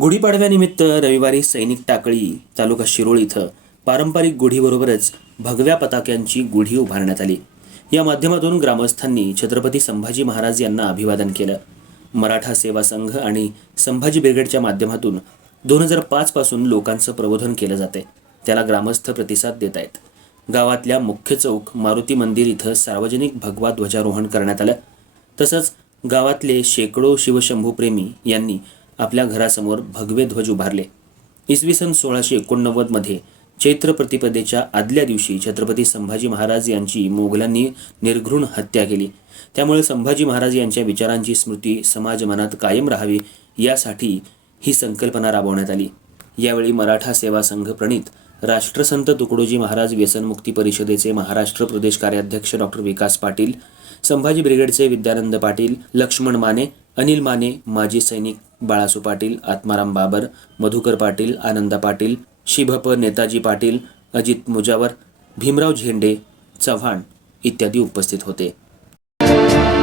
गुढीपाडव्यानिमित्त रविवारी सैनिक टाकळी तालुका शिरोळ इथं पारंपरिक गुढीबरोबरच भगव्या पताक्यांची गुढी उभारण्यात आली. या माध्यमातून ग्रामस्थांनी छत्रपती संभाजी महाराज यांना अभिवादन केलं. मराठा सेवा संघ आणि संभाजी ब्रिगेडच्या माध्यमातून दोन हजार पाचपासून लोकांचं प्रबोधन केलं जाते त्याला ग्रामस्थ प्रतिसाद देत आहेत. गावातल्या मुख्य चौक मारुती मंदिर इथं सार्वजनिक भगवा ध्वजारोहण करण्यात आलं. तसंच गावातले शेकडो शिवशंभूप्रेमी यांनी आपल्या घरासमोर भगवे ध्वज उभारले. इसवी सन सोळाशे एकोणनव्वदमध्ये चैत्र प्रतिपदेच्या आदल्या दिवशी छत्रपती संभाजी महाराज यांची मोगलांनी निर्घृण हत्या केली. त्यामुळे संभाजी महाराज यांच्या विचारांची स्मृती समाज मनात कायम राहावी यासाठी ही संकल्पना राबवण्यात आली. यावेळी मराठा सेवा संघ प्रणित राष्ट्रसंत तुकडोजी महाराज व्यसनमुक्ती परिषदेचे महाराष्ट्र प्रदेश कार्याध्यक्ष डॉक्टर विकास पाटील संभाजी ब्रिगेडचे विद्यानंद पाटील लक्ष्मण माने अनिल माने माजी सैनिक बाळासू पाटील आत्माराम बाबर मधुकर पाटील आनंदा पाटील शिभप नेताजी पाटील अजित मुजावर भीमराव झेंडे चव्हाण इत्यादी उपस्थित होते.